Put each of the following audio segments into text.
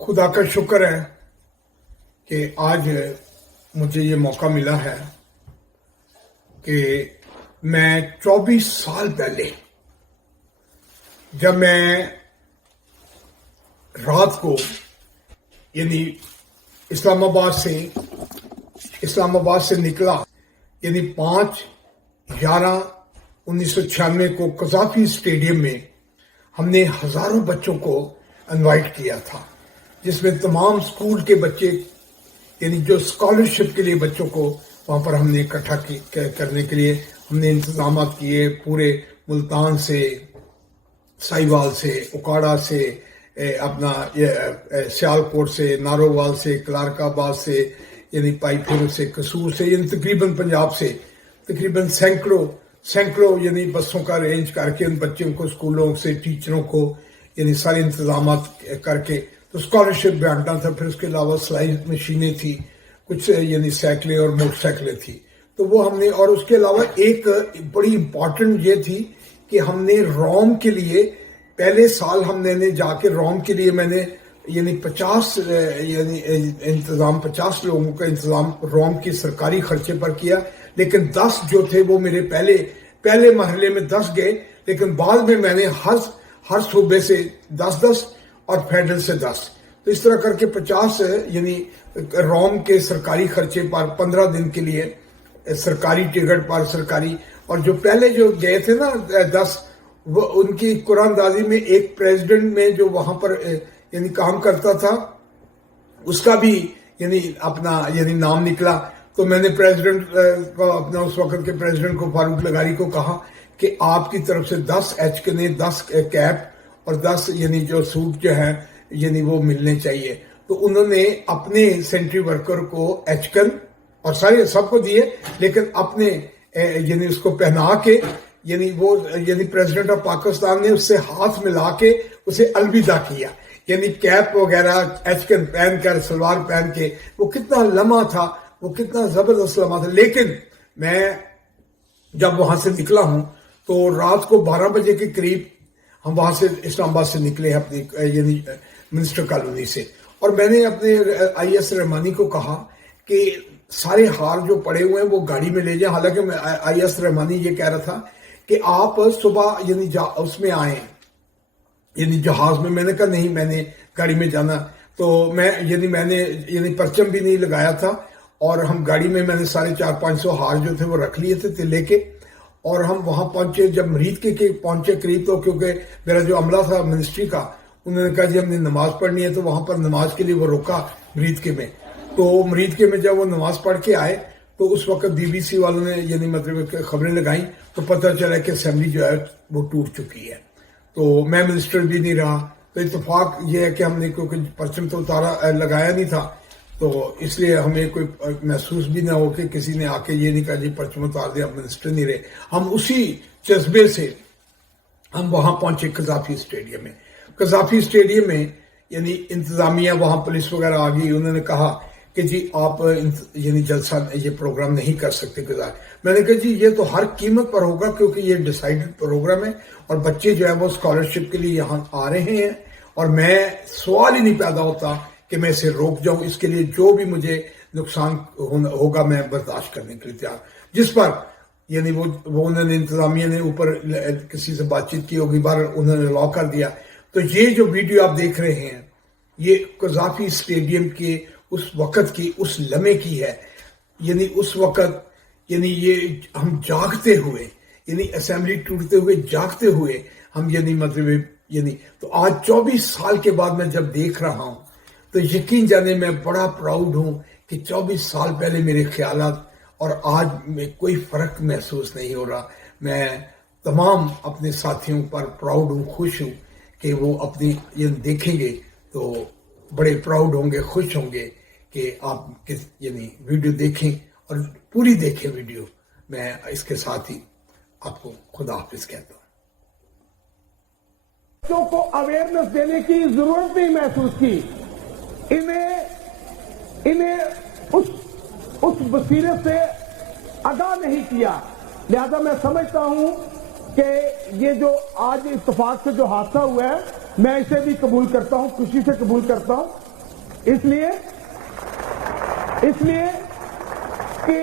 खुदा का शुक्र है कि आज मुझे ये मौका मिला है कि मैं 24 साल पहले जब मैं रात को यानी इस्लामाबाद से निकला यानी 5/11/1996 को कज़ाफी स्टेडियम में हमने हजारों बच्चों को इनवाइट किया था, जिसमें तमाम स्कूल के बच्चे यानी जो स्कॉलरशिप के लिए बच्चों को वहां पर हमने इकट्ठा करने के लिए हमने इंतजाम किए। पूरे मुल्तान से, साहिवाल से, उकाड़ा से, अपना सियालकोट से, नारोवाल से, क्लारकाबाद से, यानी पाईपुर से, कसूर से, यानी तकरीबन पंजाब से तकरीबन सैकड़ों यानी बसों का अरेंज करके उन बच्चों को, स्कूलों से, टीचरों को यानी सारे इंतजाम करके तो स्कॉलरशिप बांटना था। फिर उसके अलावा सिलाई मशीनें थी, कुछ यानी साइकिलें और मोटरसाइकिलें थी, तो वो हमने। और उसके अलावा एक बड़ी इंपॉर्टेंट ये थी कि हमने रोम के लिए पहले साल हमने जाके रोम के लिए मैंने यानी 50 लोगों का इंतजाम रोम के सरकारी खर्चे पर किया। लेकिन 10 जो थे वो मेरे पहले मरहले में 10 गए, लेकिन बाद में मैंने हर सूबे से 10-10 और फेडरल से 10, तो इस तरह करके 50 यानी रोम के सरकारी खर्चे पर 15 दिन के लिए सरकारी टिकट पर सरकारी। और जो पहले जो गए थे ना 10, वो उनकी कुरानदाजी में एक प्रेसिडेंट में जो वहां पर यानी काम करता था उसका भी यानी अपना यानी नाम निकला। तो मैंने प्रेसिडेंट को, अपना उस वक्त के प्रेसिडेंट को, फारूक लगारी को कहा कि आपकी तरफ से 10 एचकने, 10 कैप और 10 यानी जो सूट जो है यानी वो मिलने चाहिए। तो उन्होंने अपने सेंट्री वर्कर को एचकन और सारे सबको दिए, लेकिन अपने यानी उसको पहना के यानी वो यानी प्रेसिडेंट ऑफ पाकिस्तान ने उससे हाथ मिला के उसे अलविदा किया, यानी कैप वगैरह एचकन पहन कर, सलवार पहन के। वो कितना लम्हा था, वो कितना जबरदस्त लम्हा था। लेकिन मैं जब वहां से निकला हूं तो रात को 12 बजे के करीब हम वहां से इस्लामाबाद से निकले अपनी यानी मिनिस्टर कॉलोनी से। और मैंने अपने IAS रहमानी को कहा कि सारे हार जो पड़े हुए हैं वो गाड़ी में ले जाए। हालांकि मैं IAS रहमानी ये कह रहा था कि आप सुबह यानी उसमें आए यानी जहाज में। मैंने कहा नहीं, मैंने गाड़ी में जाना। तो मैंने यानी परचम भी नहीं लगाया था, और हम गाड़ी में मैंने 450-500 हार जो थे वो रख लिए थे लेके। और हम वहां पहुंचे, जब मरीद के पहुंचे करीब, तो क्योंकि मेरा जो अमला था मिनिस्ट्री का, उन्होंने कहा जी हमने नमाज पढ़नी है, तो वहां पर नमाज के लिए वो रोका मरीद के में। तो मरीद के में जब वो नमाज पढ़ के आए तो उस वक्त BBC वालों ने यानी मतलब खबरें लगाई, तो पता चला कि असेंबली जो है वो टूट चुकी है। तो मैं मिनिस्टर भी नहीं रहा। तो इत्तेफाक ये है कि हमने क्योंकि परचम तो लगाया नहीं था, तो इसलिए हमें कोई महसूस भी ना हो कि किसी ने आके ये नहीं कहा जी परचम उतार दिया, आप मिनिस्टर नहीं रहे। हम उसी जज्बे से हम वहां पहुंचे कज़ाफी स्टेडियम में। कज़ाफी स्टेडियम में यानी इंतजामिया, वहां पुलिस वगैरह आ गई। उन्होंने कहा कि जी आप यानी जलसा ये प्रोग्राम नहीं कर सकते कज़ाफी। मैंने कहा जी ये तो हर कीमत पर होगा, क्योंकि ये डिसाइडेड प्रोग्राम है और बच्चे जो है वो स्कॉलरशिप के लिए यहाँ आ रहे हैं, और मैं सवाल ही नहीं पैदा होता कि मैं इसे रोक जाऊं। इसके लिए जो भी मुझे नुकसान होगा मैं बर्दाश्त करने के लिए तैयार। जिस पर यानी वो उन्होंने इंतजामिया ने ऊपर किसी से बातचीत की होगी, बाहर उन्होंने लॉ कर दिया। तो ये जो वीडियो आप देख रहे हैं ये कज़ाफी स्टेडियम के उस वक्त की, उस लम्हे की है। यानी उस वक्त यानी ये हम जागते हुए, यानी असेंबली टूटते हुए जागते हुए हम यानी मतलब यानी। तो आज 24 साल के बाद मैं जब देख रहा हूं तो यकीन जाने मैं बड़ा प्राउड हूं कि 24 साल पहले मेरे ख्यालात और आज में कोई फर्क महसूस नहीं हो रहा। मैं तमाम अपने साथियों पर प्राउड हूं, खुश हूं कि वो अपनी ये देखेंगे तो बड़े प्राउड होंगे, खुश होंगे कि आप किस यानी वीडियो देखें और पूरी देखें वीडियो। मैं इसके साथ ही आपको खुदा हाफिज कहता हूं। बच्चों को अवेयरनेस देने की जरूरत नहीं महसूस की, इन्हें उस बसीरत से अदा नहीं किया। लिहाजा मैं समझता हूं कि ये जो आज इत्तेफाक से जो हादसा हुआ है मैं इसे भी कबूल करता हूं, खुशी से कबूल करता हूं। इसलिए कि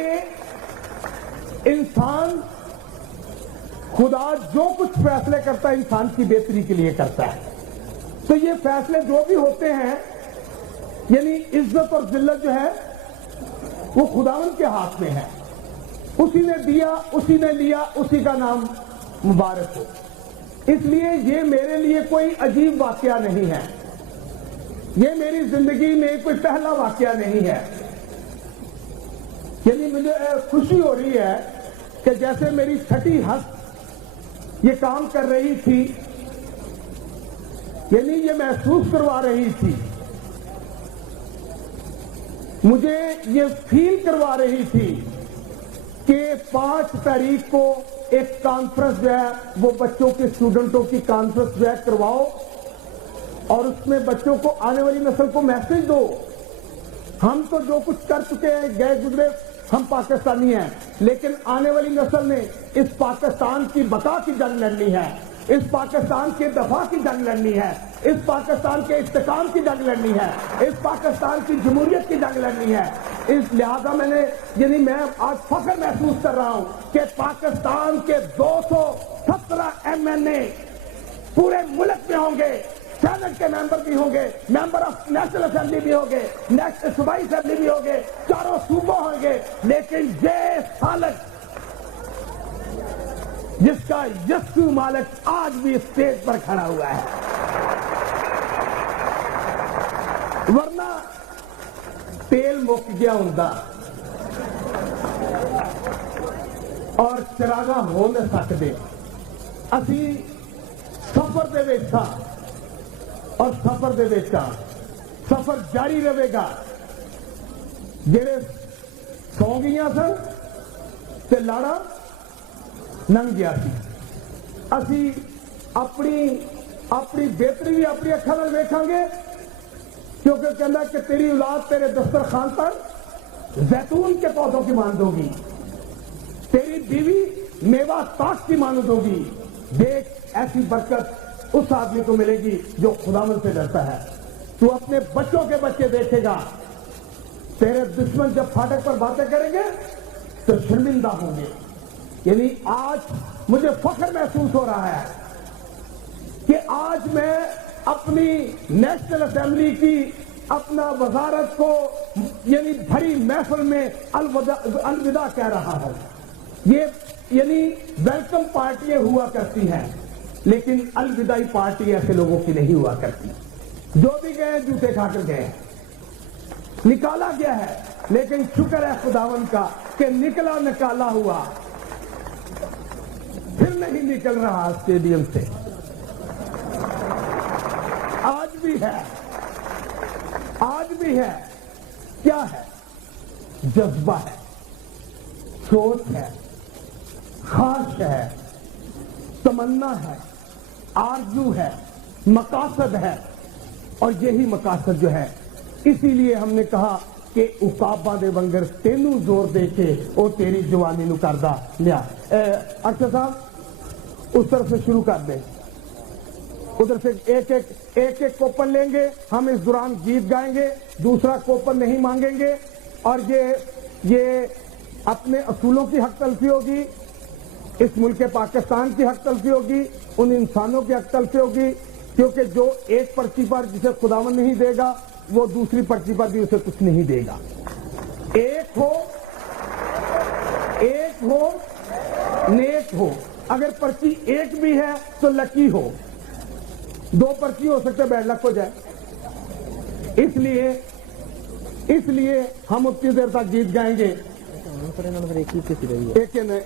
इंसान, खुदा जो कुछ फैसले करता है इंसान की बेहतरी के लिए करता है। तो ये फैसले जो भी होते हैं, यानी इज्जत और जिल्लत जो है वो खुदावंद के हाथ में है। उसी ने दिया, उसी ने लिया, उसी का नाम मुबारक हो। इसलिए ये मेरे लिए कोई अजीब वाकया नहीं है, ये मेरी जिंदगी में कोई पहला वाकया नहीं है। यानी मुझे खुशी हो रही है कि जैसे मेरी छठी हस्त ये काम कर रही थी, यानी ये महसूस करवा रही थी, मुझे ये फील करवा रही थी कि 5 तारीख को एक कॉन्फ्रेंस जो है वो बच्चों के, स्टूडेंटों की कॉन्फ्रेंस जो है करवाओ और उसमें बच्चों को, आने वाली नस्ल को मैसेज दो। हम तो जो कुछ कर चुके हैं, गए गुजरे, हम पाकिस्तानी हैं, लेकिन आने वाली नस्ल ने इस पाकिस्तान की बका की जंग लड़नी है, इस पाकिस्तान के दफा की जंग लड़नी है, इस पाकिस्तान के इस्तेकाम की जंग लड़नी है, इस पाकिस्तान की जमहूरियत की जंग लड़नी है। इस लिहाजा मैं आज फख्र महसूस कर रहा हूं कि पाकिस्तान के 217 MNA पूरे मुल्क में होंगे, सेनेट के मेंबर भी होंगे, मेंबर ऑफ नेशनल असेंबली भी होंगे, सूबाई असेंबली भी होंगे, चारों सूबों होंगे, लेकिन ये सालक जिसका यस्सु मालिक आज भी स्टेज पर खड़ा हुआ है, वरना तेल मुक गया हुंदा और चिरागा हो न सकते। असी सफर दे विच सां और सफर दे विच सां, सफर जारी रहेगा। जेड़े सौ गईयां सन ते लाड़ा लंघ गया सी। असी अपनी बेहतरी भी अपनी अखां नाल वेखांगे, क्योंकि कहना कि तेरी औलाद तेरे दस्तरखान पर जैतून के पौधों की मानद होगी, तेरी बीवी मेवा ताक की मानद होगी। देख, ऐसी बरकत उस आदमी को मिलेगी जो खुदावंद से डरता है। तू अपने बच्चों के बच्चे देखेगा, तेरे दुश्मन जब फाटक पर बातें करेंगे तो शर्मिंदा होंगे। यानी आज मुझे फख्र महसूस हो रहा है कि आज मैं अपनी नेशनल असेंबली की अपना वजारत को यानी भरी महफिल में अलविदा कह रहा हूं। ये यानी वेलकम पार्टियां हुआ करती हैं, लेकिन अलविदाई पार्टी ऐसे लोगों की नहीं हुआ करती। जो भी गए जूते खाकर गए, निकाला गया है, लेकिन शुक्र है खुदावन का कि निकला निकाला हुआ फिर नहीं निकल रहा स्टेडियम से। आज भी है, आज भी है। क्या है? जज्बा है, सोच है, ख्वाहिश है, तमन्ना है, आरजू है, मकासद है। और यही मकासद जो है, इसीलिए हमने कहा कि उकाबा दे वंगर तेनू जोर दे के वो तेरी जवानी नू करदा लिया। अक्षर साहब उस तरफ से शुरू कर दें, उधर से एक कोपन लेंगे। हम इस दौरान गीत गाएंगे, दूसरा कोपन नहीं मांगेंगे। और ये अपने असूलों की हक तलफी होगी, इस मुल्क पाकिस्तान की हक तलफी होगी, उन इंसानों की हक तलफी होगी, क्योंकि जो एक पर्ची पर जिसे खुदावन नहीं देगा वो दूसरी पर्ची पर भी उसे कुछ नहीं देगा। एक हो नेक हो। अगर पर्ची एक भी है तो लकी हो, 2 पर्ची हो सकते बैड लक हो जाए। इसलिए हम उतनी देर तक गीत गाएंगे।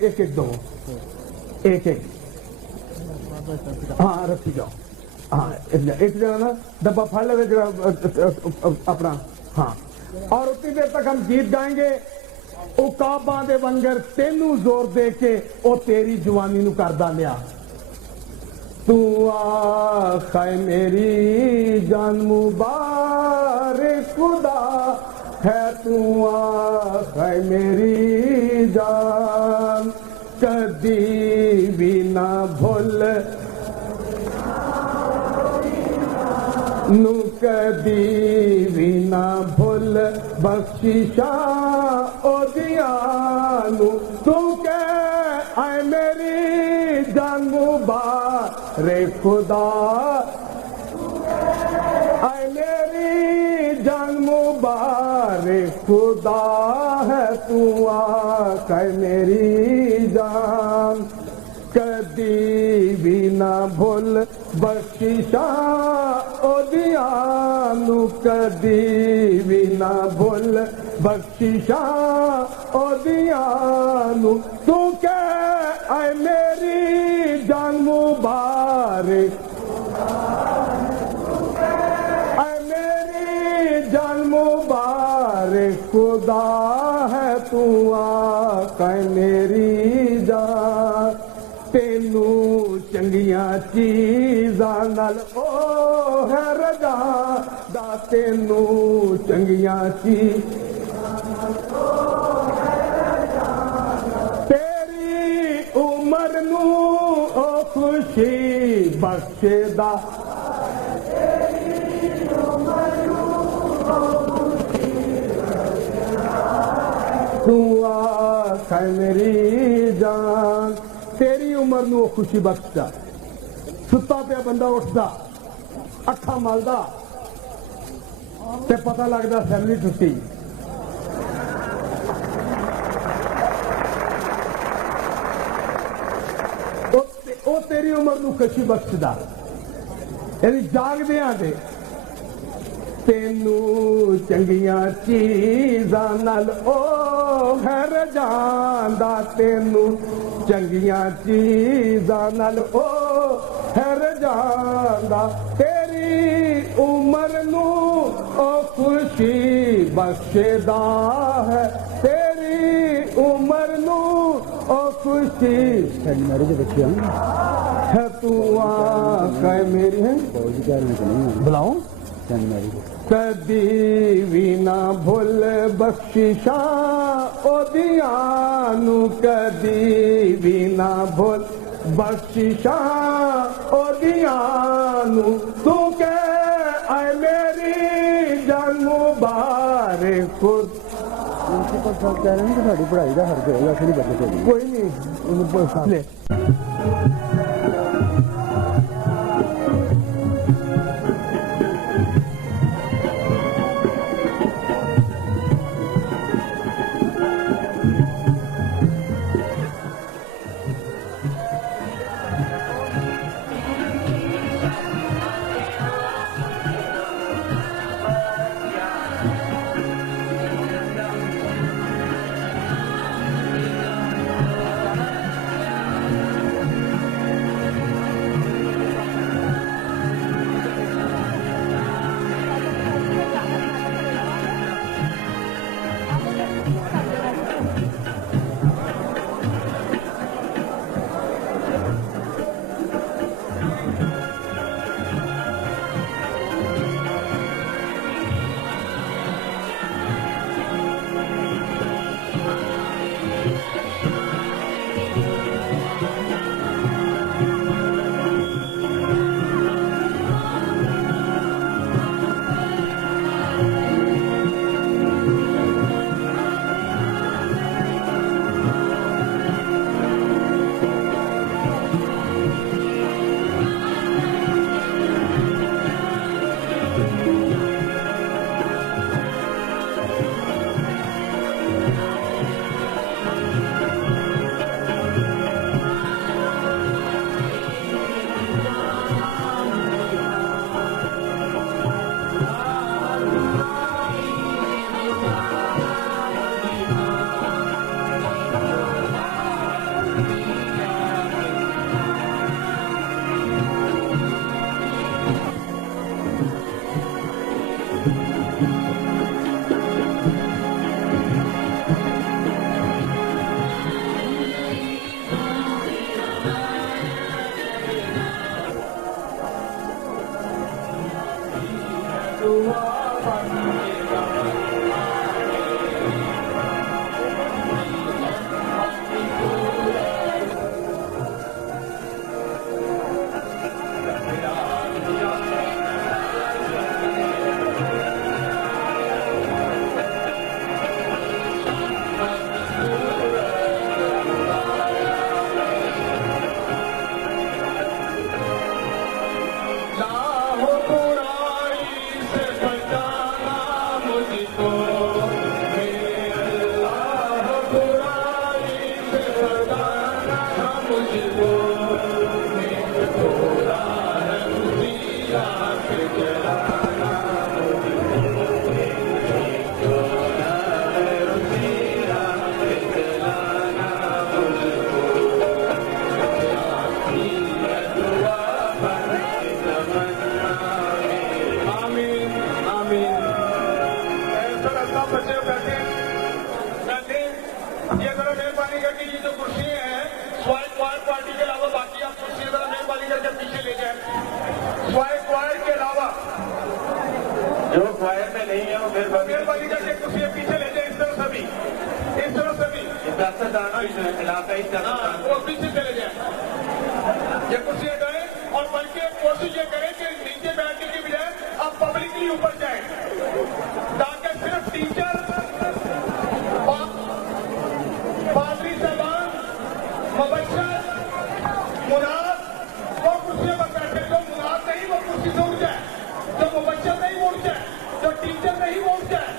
एक दो हाँ रखी जाओ। हाँ एक जगह ना डब्बा फाड़ ले अपना। हाँ, और उतनी देर तक हम गीत गाएंगे। उकाबा दे वंगर तेनू जोर दे के ओ तेरी जवानी नू करदा लिया। तू आखे मेरी जान मुबारक खुदा है, तू आखे मेरी जान कदी भी ना भूल नू कदी भी ना भुल बख्शिशा ओदिया नू तू कह आए मेरी जान मुबारे खुदा आए मेरी जान मुबारे खुदा है तू आका मेरी जान कदी भी ना भुल बख्शिशा ओदिया नू कदी भी ना भुल बख्शिशा ओदिया नू तू कह आए मेरी जान मुबारक आए मेरी जान मुबारक खुदा है तू आका मेरी जान तेनू चंगियां चीज़ां नाल ओ है रजा दा तेनू चंगियां तेरी उमर नू ओ खुशी बख्शदा तू आका मेरी जान तेरी उम्र नू खुशी बख्शदा सुता पिया बंदा उठदा अखा मलदा ते पता लगदा फैमिली टुटी ओ तेरी उम्र नू खुशी बख्शदा यानी जागदियां दे तेनू चंगियां चीज़ां नाल ओ है रजांदा तेनू चंगियां चीज़ां नाल ओ है रजांदा तेरी उम्र नू ओ खुशी बख्शदा है तेरी उम्र नू ओ खुशी है तू आका मेरी है बुलाऊं कदी भी ना भुल बख्शिशा ओदिया नू कदी भी ना भुल बख्शिशा ओदिया नू तू कह आए मेरी जान मुबारक खुद प्रिंसिपल साहब कह रहे हैं कि साड़ी पढ़ाई का हर होगा फिर बदल होगी कोई नहीं ले है, मैं नहीं हूँ। मेहरबानी करके कुर्सी पीछे ले जाए, इस तरह सभी, इस तरह सभी, इलाका ही चला। वो पीछे चले जाए, ये कुर्सी हटाए और बल्कि कोशिश ये करें कि नीचे बैठने की बजाय अब पब्लिकली ऊपर जाए, ताकि सिर्फ टीचर, पादरी साहबान, मुबश्शिर, मुनाद वो कुर्सियों पर बैठे। जो मुनाद नहीं वो कुर्सी से उठ जाए, जो मुबश्शिर नहीं वो उठ जाए, जो टीचर नहीं वो उठ जाए,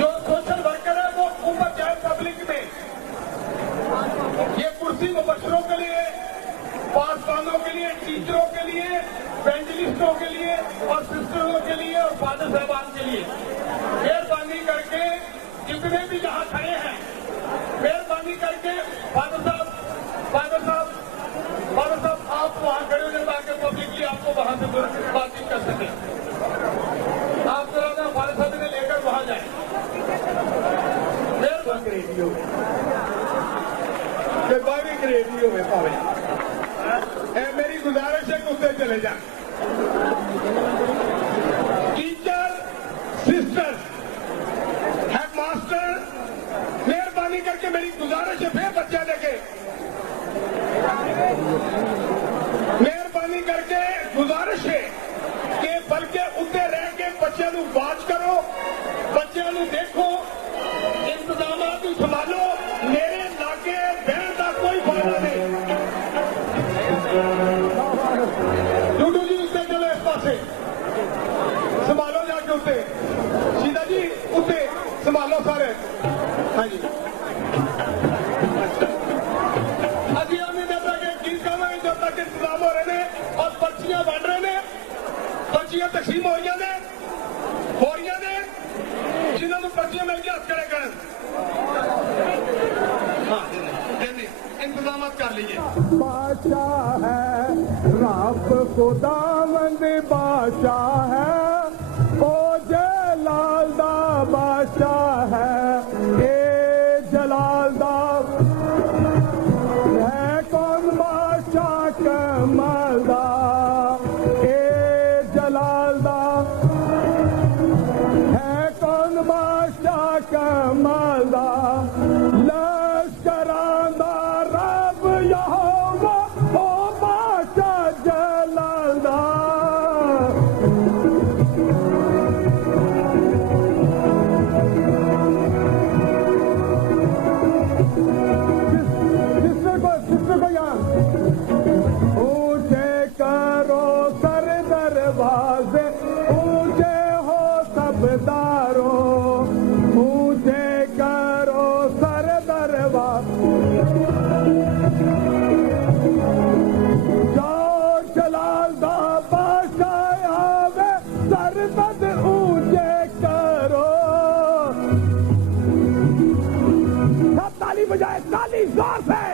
जो सोशल वर्कर है वो ऊपर जाए पब्लिक में। ये कुर्सी मुबश्शिरों के लिए, पासवानों के लिए, टीचरों के लिए, इवेंजलिस्टों के लिए और सिस्टरों के लिए और फादर साहबान के लिए। मेहरबानी करके जितने भी जहां खड़े हैं, मेहरबानी करके फादर साहब आप वहां खड़े हो जाए ताकि पब्लिकली आपको वहां से बातचीत कर सके। आप जरा ना फादर साहब ने लेकर वहां जाए। रेडियो में पावे मेरी गुजारिश है कि उससे चले जाए। टीचर, सिस्टर, हेडमास्टर, मेहरबानी करके मेरी गुजारिश है, फिर बच्चा देखे, मेहरबानी करके गुजारिश है कि बल्कि उत्ते रह के बच्चों को बात करो, बच्चों को देखो, इंतजाम संभालो। मेरे लागे बहन का कोई फायदा नहीं। टूटू जी उत्ते चलो, इस पासे संभालो, जाके उत्ते सीधा जी उत्ते संभालो सारे। हाँ जी, अभी हमें जब तक गीत गाना है, जब तक इंतजाम हो रहे हैं और पर्चियां बन रहे हैं, पर्चियां तकसीम हो रही ने, जिन्होंने पर्चियां मिल गया खड़े करें। हाँ, इंतजाम कर लीजिए। बादशाह है रब खुदावंद, बादशाह है ओ जलाल दा बादशाह है, ए जलाल दा है कौन बादशाह कमाल दा, ए जलाल दा है कौन बादशाह कमाल दा, लश्करां दा रब यहोवा ओ बादशाह जलाल दा। सिस्टर को यहाँ ऊंचे करो सर दरवाजे, ऊंचे हो सबदारो, ऊंचे करो सर दरवाजे, जाओ जलाल दा बादशाह आवे, सरबत ऊंचे करो। सब ताली बजाए, ताली जोर से।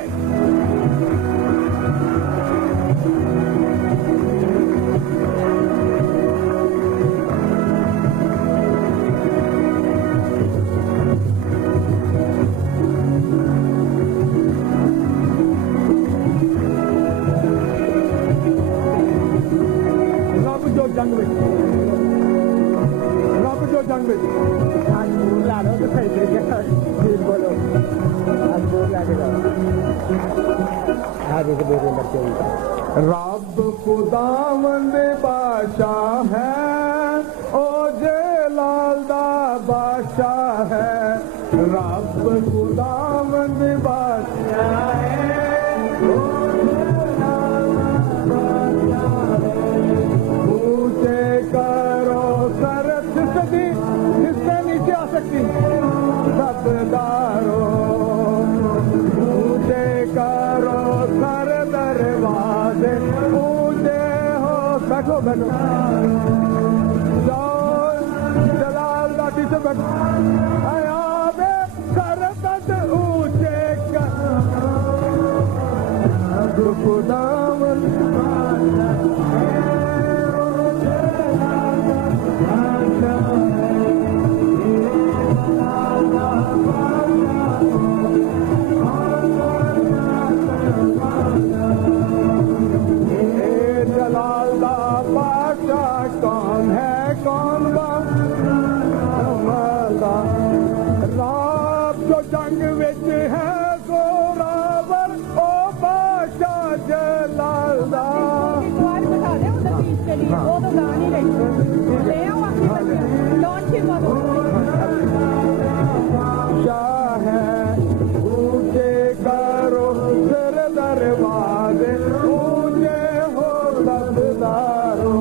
रब जो जंग में, रब जो जंग में आज बोल ला रहा हो तो सही तरीके फिर बोलो, आज बोल ला के जाओ, आज एक दो दिन बच्चे रब खुदावंद बादशाह है, ओ जलाल दा बादशाह है, रब खुदावंद बादशाह है, ओ जलाल दा बादशाह है, ऊंचे करो सर, जिससे नीचे आ सकती सबदारो, ऊंचे करो सर दरवाजे, ऊंचे हो बैठो बैठो, जाओ जलाल दादी से बैठो, आया बे सरबत ऊंचे कर खुदावंद जलाल दा बादशाह कौन मरदा रात जो जंग विच है जोरावर ओ बादशाह जलालदा द्वार बता दे उधर बीच के लिए वो तो गा नहीं रही ले आओ अपनी बच्चियां लॉन्च की बात शाह है ऊंचे करो सिर दरवाजे ऊंचे हो सबदारो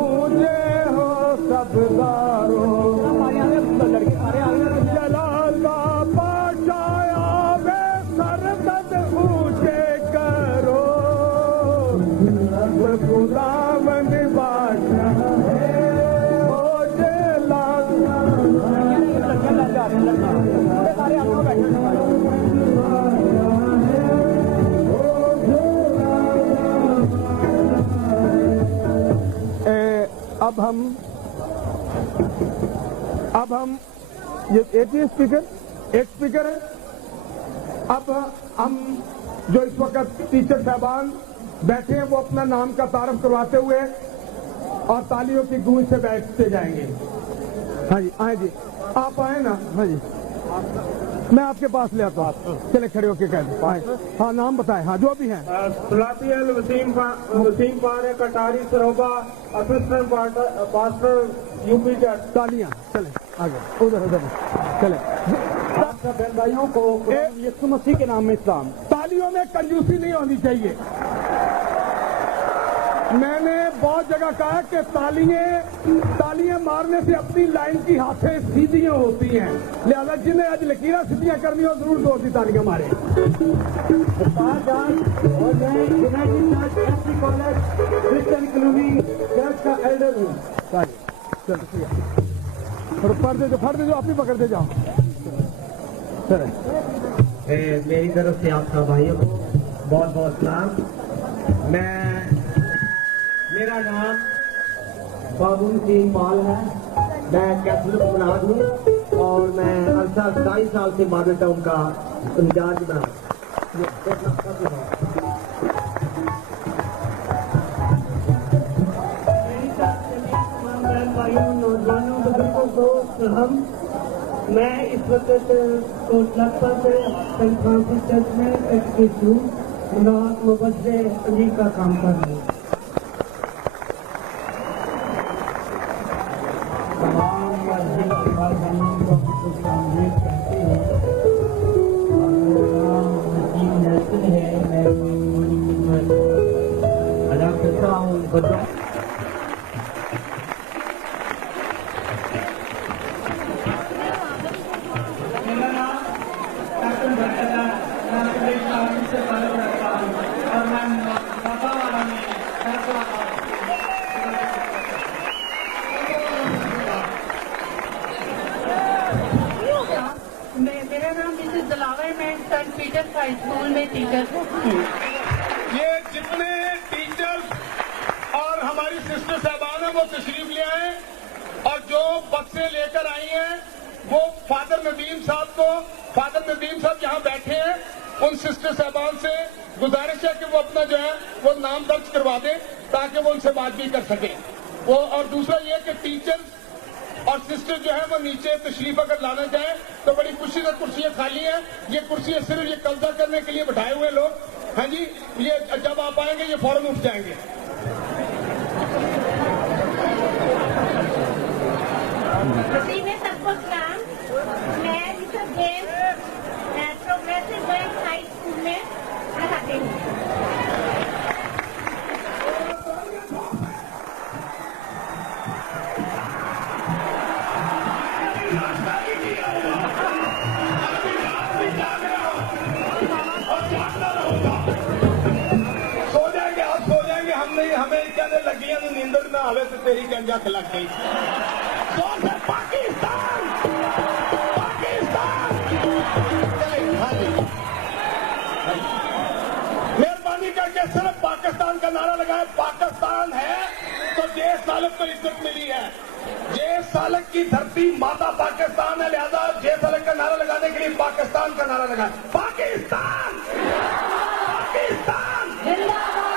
ऊंचे हो सबदारो जलाल का बादशाह आवे सरकत ऊंचे करो खुदावंद बादशाह ओ जलाल अब हम ये एक ही स्पीकर है। अब हम जो इस वक्त टीचर साहबान बैठे हैं वो अपना नाम का तारफ करवाते हुए और तालियों की गूंज से बैठते जाएंगे। हाँ जी आए जी आप आए ना। हाँ जी मैं आपके पास ले आता हूँ। चले खड़े होके कह दो आए। हाँ नाम बताएं। हाँ जो भी हैं सलाती अल वसीम पारे कटारी सरोबा असिस्टेंट पास्टर यूपी के तालियां चले आगे उधर चले भाइयों को यीशु मसीह के नाम में इस्लाम। तालियों में कंजूसी नहीं होनी चाहिए। मैंने बहुत जगह कहा कि तालियां मारने से अपनी लाइन की हाथें सीधियां होती हैं, लिहाजा जिन्हें आज लकीरें सीधियां करनी हो जरूर दो सी तालियां मारे। और मैं United church SC college Christian colony church का एल्डर हूँ। और फट दे जो आप ही पकड़ते जाओ। मेरी तरफ से आप सब भाइयों को बहुत बहुत सलाम। मेरा नाम बाबू सिंह पाल है। मैं कैथोलिक मुनाद हूँ और मैं अरसा 27 साल से मॉडल टाउन का इंचार्ज बना। भाइयों नौजवानों बुजुर्गों दोस्त हम मैं इस वक्त कोटलखपत सेंट फ्रांसिस चर्च में हूँ। रात मुबस्से अजीब का काम कर रही हूँ। तमाम मस्जिद भाइयों को संगीत कहते हैं और मेरा नाम नसीम नेल्सन है। मैं अदा करता हूँ बच्चों। मेरा नाम मिसेस दलावा है। मैं सेंट पीटर्स हाई स्कूल में टीचर हूँ। ये जितने टीचर्स और हमारी सिस्टर साहबान है वो तशरीफ ले आए और जो बक्से लेकर आई हैं वो फादर नदीम साहब यहाँ बैठे हैं। उन सिस्टर साहबान से गुजारिश है कि वो अपना जो है वो नाम दर्ज करवा दें ताकि वो उनसे बात भी कर सके। वो और दूसरा ये कि टीचर्स और सिस्टर जो है वो नीचे तशरीफ अगर लाना चाहें तो बड़ी खुशी से कुर्सियां खाली हैं। ये कुर्सियां सिर्फ ये कब्जा करने के लिए बैठाए हुए लोग। हाँ जी ये जब आप आएंगे ये फौरन उठ जाएंगे। सबको सलाम। मैं Mrs James progressive girls high school में पढ़ाती हूँ। हमें कहने लगी नींदर में आवे तो तेरी गंजा लग गई। पाकिस्तान मेहरबानी करके सिर्फ पाकिस्तान का नारा लगाए। पाकिस्तान है तो जे सालक को इज्जत मिली है। जे सालक की धरती माता पाकिस्तान है, लिहाजा जे सालक का नारा लगाने के लिए पाकिस्तान का नारा लगाए। पाकिस्तान जिंदाबाद।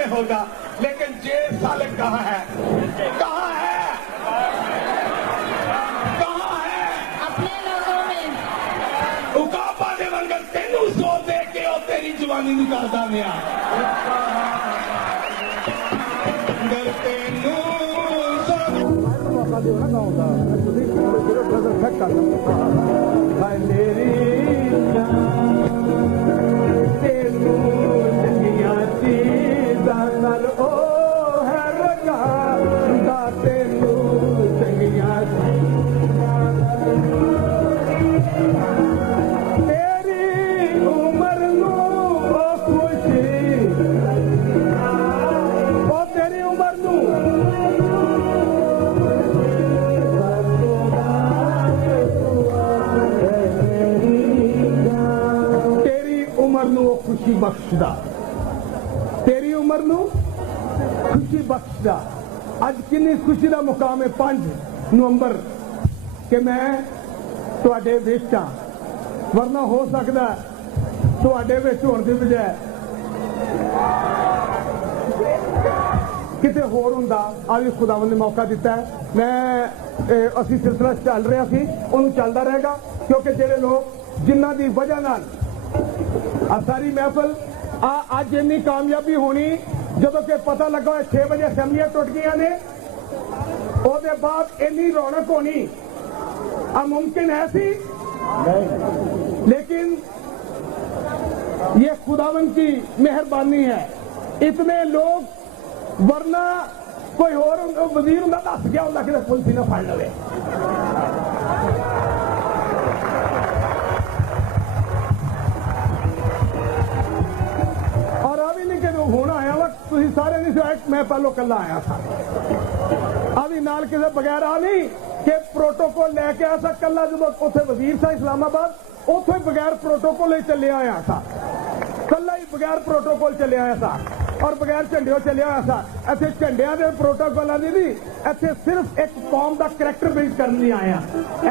में होगा, लेकिन जेब सालिक कहाँ है? कहाँ है? कहाँ है? अपने लोगों में उकाबा ने वरगर तेनू सो दे के और तेरी जवानी निकालता गया गर तेनू खुशी बख्शदा, तेरी उम्र नू खुशी बख्शदा। अज किन्नी खुशी का मुकाम है 5 नवंबर कि मैं तुहाडे विच हां, वरना हो सकता तुहाडे विच होण दी बजाय किते होर हुंदा। आज खुदावंद ने मौका दिता है, मैं असी सिलसिला चल रहा सी, उन्होंने चलता रहेगा, क्योंकि जेडे लोग जिन्हां दी वजह नाल सारी महफिल अज इन्नी कामयाबी होनी, जदों कि पता लगा 6 बजे असैम्बलियां टुट गई ने, उसके बाद इन्नी रौनक होनी मुमकिन है सी, लेकिन ये खुदावंद की मेहरबानी है। इतने लोग, वरना कोई होर वजीर हुंदा दस गया हुंदा कि पुलिस ही ना फड़ लवे। होना आया वा तुम सारे नहीं सिवाय मैं पहलो कला आया था, अभी नाल किसे बगैर आ नहीं कि प्रोटोकॉल लैके आया था। कला जो उसे वजीर था इस्लामाबाद, उतो ही बगैर प्रोटोकॉल ही चले आया था, कला ही बगैर प्रोटोकॉल चले आया था और बगैर झंडियों चले आया था। इतने झंडिया के प्रोटोकॉलों की नहीं, इतने सिर्फ एक कौम का करैक्टर बिल्ड करने आया।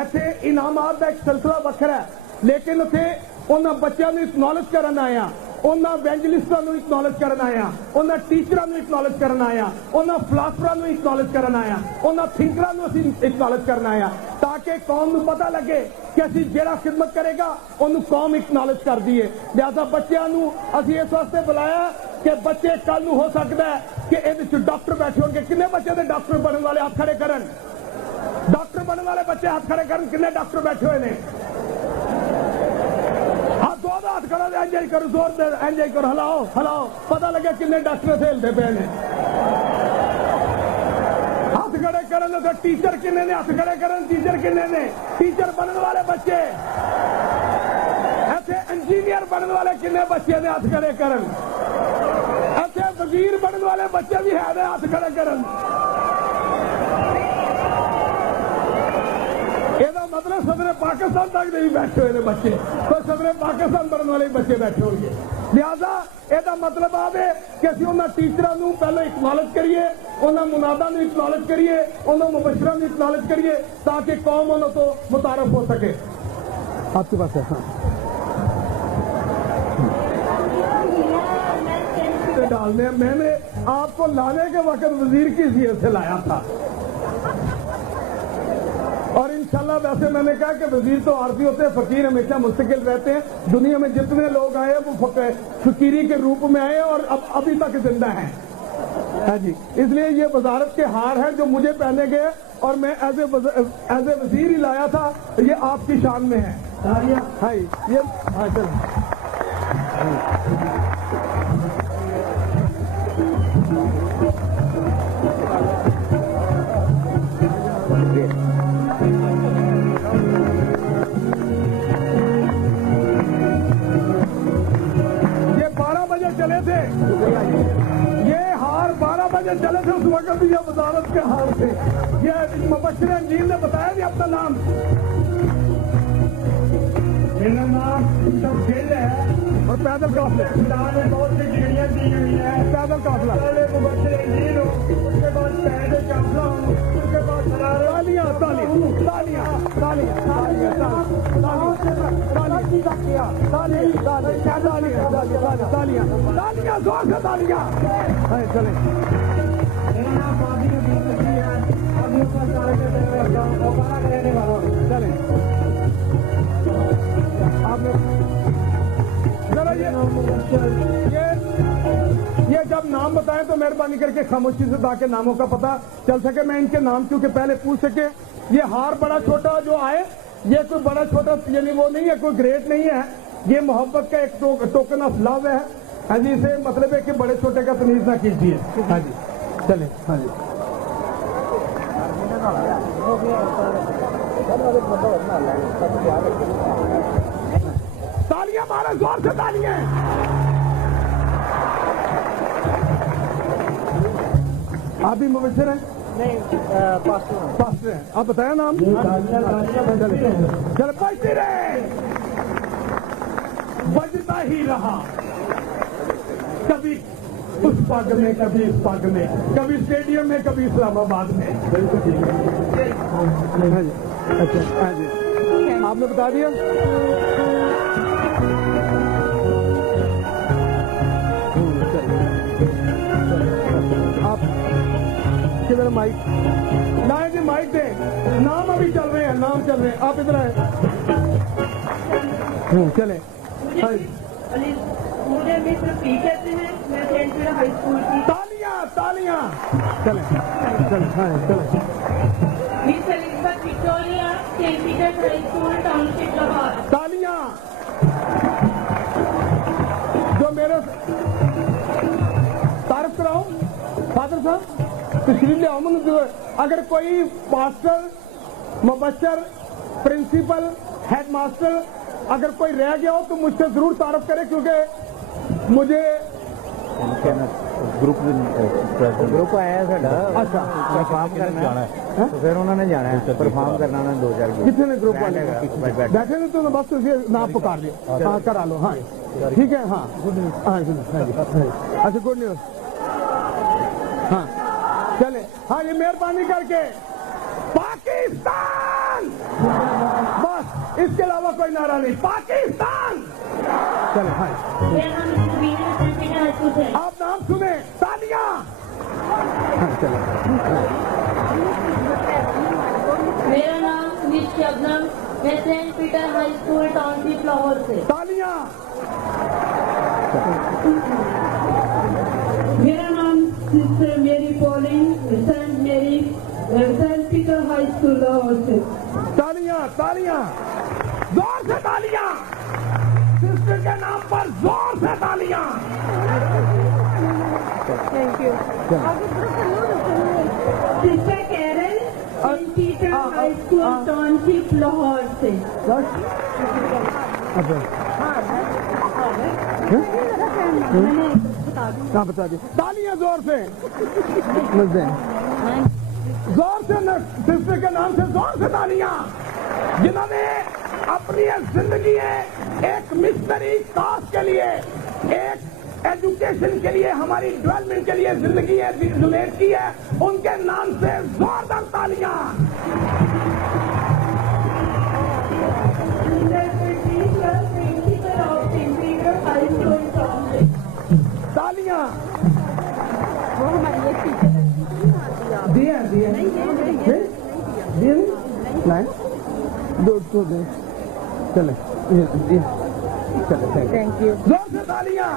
इतने इनामात का एक सिलसिला वखरा है, लेकिन उसे उन्होंने बच्चों को एक्नॉलेज करना आया, उन्होंने एवेंजलिस्टां को एक्नॉलेज करना आया, उन्होंने टीचरों को एक्नॉलेज करना आया, उन्होंने फिलासफरां को एक्नॉलेज करना आया, उन्होंने थिंकरां को असीं एक्नॉलेज करना आया, ताकि कौम को पता लगे कि असीं जिहड़ा खिदमत करेगा उन्होंने कौम एक्नॉलेज कर दी है। लिहाजा बच्चों को असीं इस वास्ते बुलाया कि बच्चे कल हो सकता है कि इहदे डॉक्टर बैठे होंगे। कितने बच्चे दे डॉक्टर बनने वाले हाथ खड़े करन, डॉक्टर बनने वाले बच्चे हाथ खड़े करन, कितने डॉक्टर बैठे हुए ने? हाथ खड़ा एंजॉय करो, जोर दे एंजॉय करो, हिलाओ हिलाओ, पता लगे कितने डॉक्टर खेलते पे ने। हाथ खड़े करन तो टीचर किन्ने ने, हाथ खड़े करन टीचर किन्ने ने? टीचर बनने वाले बच्चे, ऐसे इंजीनियर बनने वाले किन्ने बच्चे ने? हाथ खड़े करन। ऐसे वजीर बनने वाले बच्चे भी है, हाथ खड़े करन। मतलब सदर पाकिस्तान तक नहीं बैठे हुए बच्चे, तो सदर पाकिस्तान बनने वाले बच्चे बैठे होंगे। लिहाजा यदा मतलब आवे कि असं उन्होंने टीचरों को पहले एक्नॉलेज करिए, उन्होंने मुनादा को एक्नॉलेज करिए, उन्होंने मुबशरा को एक्नॉलेज करिए, ताकि कौम उन्होंने तो मुतारफ हो सके। आपके पास है? हाँ, डालने मैंने आपको लाने के वक्त वजीर की हैसियत से लाया था, और इंशाल्लाह वैसे मैंने कहा कि वजीर तो आरती होते हैं, फकीर हमेशा मुस्तकिल रहते हैं। दुनिया में जितने लोग आए वो फकीरी के रूप में आए और अब अभी तक जिंदा हैं। हाँ जी, इसलिए ये वजारत के हार हैं जो मुझे पहने गए और मैं एज ए वजीर ही लाया था, ये आपकी शान में है। हाँ ये हाँ चलो चले थे उस वक्त ये वजारत के हाल थे। ये मुबश्शिर अंजील ने बताया भी अपना नाम, मेरा नाम गिल है और पैदल काफिला ने बहुत सी डिग्रियां दी हुई है। पैदल काफिला मुबश्शिर अंजील हूँ, उसके बाद पैदल काफिला हूँ, उसके बाद तालियां तालियां तालियां तालियां तालियां तालियां तालियां जोर से तालियां। चले मेरा नाम फादी अब्दुल रशीद है। अभी ऊपर सारे के दोबारा रहने वाला हूँ। चले आपने जरा ये जब नाम बताएं तो मेहरबानी करके खामोशी से ताकि नामों का पता चल सके। मैं इनके नाम क्योंकि पहले पूछ सके। ये हार बड़ा छोटा जो आए, ये कोई बड़ा छोटा यानी वो नहीं है, कोई ग्रेट नहीं है। ये मोहब्बत का एक टोकन ऑफ लव है। हाँ जी, इसे मतलब है कि बड़े छोटे का तमीज ना कीजिए। हाँ जी चले। हाँ जी तालियां मारो, जोर से तालियां। आप भी मुबशर हैं? नहीं, पास्टर हैं। आप बताया नाम? चले बजते रहे, बजता ही रहा, कभी उस पग में कभी इस पग में, कभी स्टेडियम में कभी इस्लामाबाद में। बिल्कुल ठीक है। हाँ जी, अच्छा हाँ जी, आपने बता दिया। आप किधर माइक ना जी, माइक दे। नाम अभी चल रहे हैं, नाम चल रहे हैं। आप इधर आए। चले। हाँ जी, मुझे मिस्टर पी कहते हैं। मैं सेंट पीटर हाई स्कूल की। तालियां तालियां। चले चले। हाँ चले। Miss Elizabeth Victoria, saint Peter high school, township Lahore. तालियां। जो मेरे तारीफ कराओ फादर साहब, तशरीफ ले आओ। अगर कोई पास्टर, मुबशर, प्रिंसिपल, हेडमास्टर अगर कोई रह गया हो तो मुझसे जरूर तारीफ करे, क्योंकि मुझे ग्रुप आया साडा। अच्छा परफॉर्म करना है तो फिर उन्होंने जाना है, परफॉर्म करना उन्होंने 2000 कितने ने ग्रुप वाले बैठे ने तो बस तुझे नाम पुकार लिया। हाँ करा लो। हाँ ठीक है। हाँ हाँ जी, अच्छा गुड न्यूज। हाँ चले। हाँ ये मेहरबानी करके पाकिस्तान, बस इसके अलावा कोई नारा नहीं। पाकिस्तान। चले। हाँ मेरा नाम mister Veena, saint Peter high school से। आप नाम सुने, तालियां। हाँ चलो। मेरा नाम मिस शबनम, मैं saint Peter high school, township Lahore से। तालियां। मेरा नाम sister Mary Pauling, saint Peter high school Lahore से। तालियां तालियां, जोर से तालियां। सिस्टर के नाम पर जोर से तालियां। Thank you. Sister Carol, saint Peter high school, township Lahore से। हाँ बता दी। तालियां जोर से, जोर से। सिस्टर के नाम से जोर से तालियां, जिन्होंने अपनी जिंदगी एक मिशनरी काज के लिए, एक एजुकेशन के लिए, हमारी डेवलपमेंट के लिए जिंदगी डोनेट की है, उनके नाम से जोरदार तालियां। तालियां। दिया दिया दिया नहीं दो दे। चले चले। Thank you. जोर से तालियां।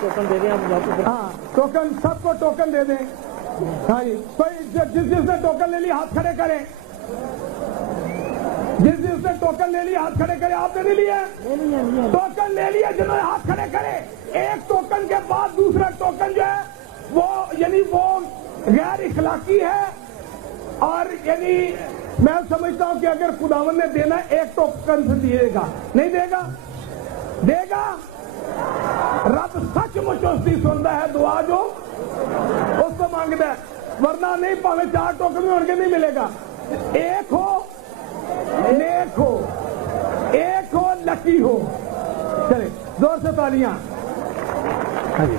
टोकन दे दें आप। हाँ टोकन, सबको टोकन दे दें। हाँ जी, कोई जिसने टोकन ले लिया हाथ खड़े करें। जिसने टोकन ले लिया हाथ खड़े करें। आपने नहीं लिया टोकन? ले लिया जिन्होंने हाथ खड़े करे। एक टोकन के बाद दूसरा टोकन जो है वो यानी वो गैर इखलाकी है, और यानी मैं समझता हूं कि अगर खुदावन ने देना एक टोकन से दिएगा, नहीं देगा? देगा। रब सचमुच उसकी सुनता है दुआ जो उसको मांगता है, वरना नहीं, भावे 4 टोकन भी उनके नहीं मिलेगा। एक हो नेक हो, एक हो लकी हो। चले जोर से तालियां। हाँ जी,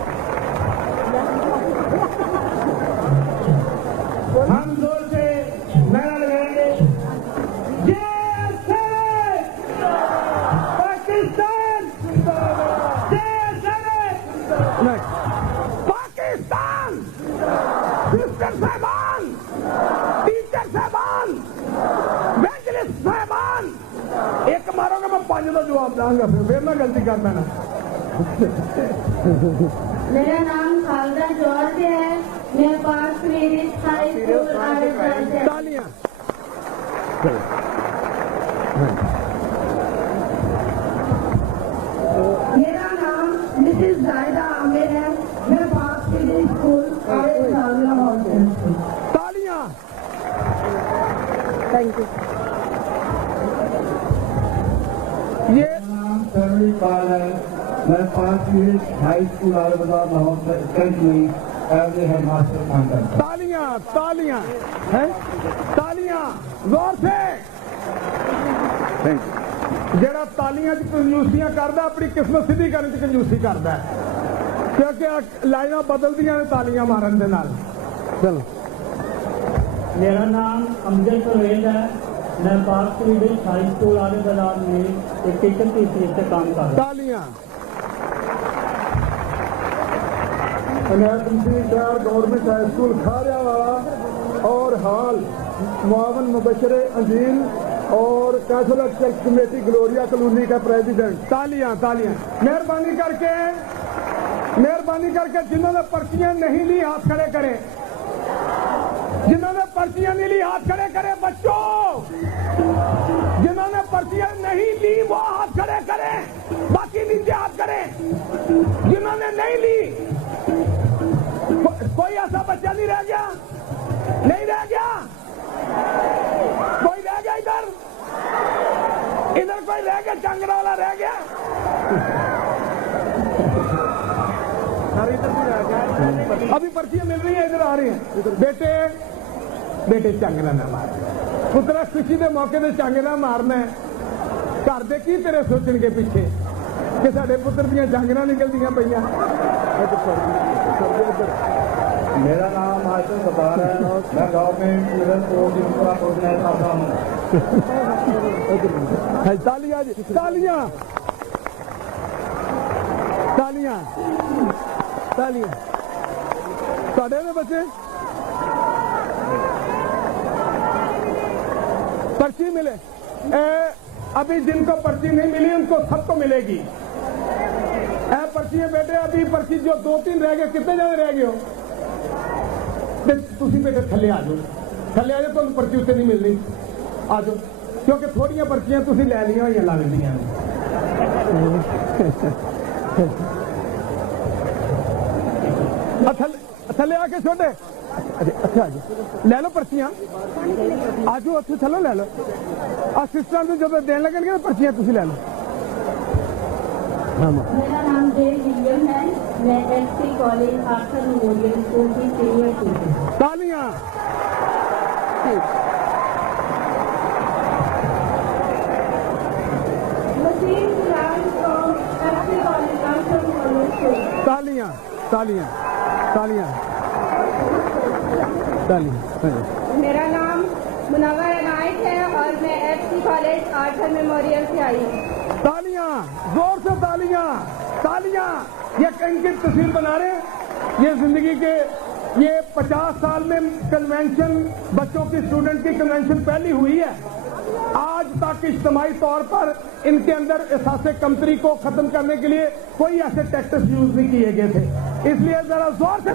हम जोर से नारा लगाएंगे। जय पाकिस्तान, जय पाकिस्तान। जाऊंगा फिर ना गलती कर देना। मेरा नाम खालदा जॉर्ज है, मैं पास स्वीडिश हाई स्कूल आर्ट से। तालियां। मेरा नाम मिसेस जायदा आमिर है, मैं पास स्वीडिश स्कूल आर्ट से। तालियां। Thank you. ये नाम सरवी पाल है, मैं पास हाई स्कूल आलमबाग लाहौर से टेंथ में एज ए हेडमास्टर काम करता हूं। तालियां तालियां हैं, तालियां जोर से। ਜਿਹੜਾ ਤਾਲੀਆਂ 'ਚ ਕੰਜੂਸੀਆਂ ਕਰਦਾ ਆਪਣੀ ਕਿਸਮਤ ਸਿੱਧੀ ਕਰਨ 'ਚ ਕੰਜੂਸੀ ਕਰਦਾ ਕਿਉਂਕਿ ਲਾਈਨਾਂ ਬਦਲਦੀਆਂ ਨੇ ਤਾਲੀਆਂ ਮਾਰਨ ਦੇ ਨਾਲ। ਚਲੋ। मेरा नाम अमजद परवेज है, मैं पास स्वीडिश हाई स्कूल आलमबाग में एक टीचर की हैसियत से काम कर रहा हूँ। तालियां। मैं तुमसे शहर गवर्नमेंट हाई स्कूल खारिया वाला और हाल मुआवन मुबशर अंजील और Catholic church committee Gloria colony का प्रेसिडेंट। तालियां तालियां। मेहरबानी करके जिन्होंने पर्चियां नहीं ली हाथ खड़े करें, जिन्होंने पर्चियां नहीं ली हाथ खड़े करें। बच्चों, जिन्होंने पर्चियां नहीं ली वो हाथ खड़े करें, बाकी नीचे हाथ करें। जिन्होंने नहीं ली, कोई ऐसा बच्चा नहीं रह गया? नहीं रह गया? कोई रह गया इधर? इधर कोई रह गया? चांगड़ा वाला रह गया? अभी पर्चियां मिल रही है, इधर आ रही हैं। बेटे चांगड़ा ना मार, पुत्रा खुशी के मौके से चांगड़ा मारना है। घर दे की तेरे सोचण के पीछे कि साडे पुत्र दियां चांगड़ा निकलदियां पईयां। मेरा नाम आशुष बबार है, मैं government middle school infra coordinator करता हूँ। तालियां जी, तालियां तालियां तालियां। साढ़े में बच्चे पर्ची मिले। अभी जिनको पर्ची नहीं मिली उनको सबको मिलेगी। पर्चियां बेटे, अभी पर्ची जो 2-3 रह गए, कितने जने रह गए हो? तुसी बेटे थले आ जाओ, तुहानू पर्ची उत्ते नहीं मिलनी। आ जाओ, क्योंकि थोड़ियां पर्चियां तुसी लै लियां होइयां लगदियां ने। थले आके छोटे। अच्छा आ जाओ, ले लो पर्चियां। आ जाओ, अच्छे चलो ले लो। असिस्टेंट जो देने लगेंगे पर्चियां तुसी ले लो। मेरा नाम जे विलियम है, मैं SC college Arthur memorial school की सीनियर टीचर। तालियां। Waseem Firaz from SC college Arthur memorial school. तालियां तालियां तालियां तालियां। मेरा नाम मुनव्वर अनायत है और मैं एससी कॉलेज आर्थर मेमोरियल से आई हूँ। तालियां, जोर से तालियां तालियां। ये इनकी तस्वीर बना रहे हैं। ये जिंदगी के ये 50 साल में कन्वेंशन, बच्चों की स्टूडेंट की कन्वेंशन पहली हुई है। आज तक इज्तिमाई तौर पर इनके अंदर एहसास कमतरी को खत्म करने के लिए कोई ऐसे टैक्टिक्स यूज नहीं किए गए थे। इसलिए जरा जोर से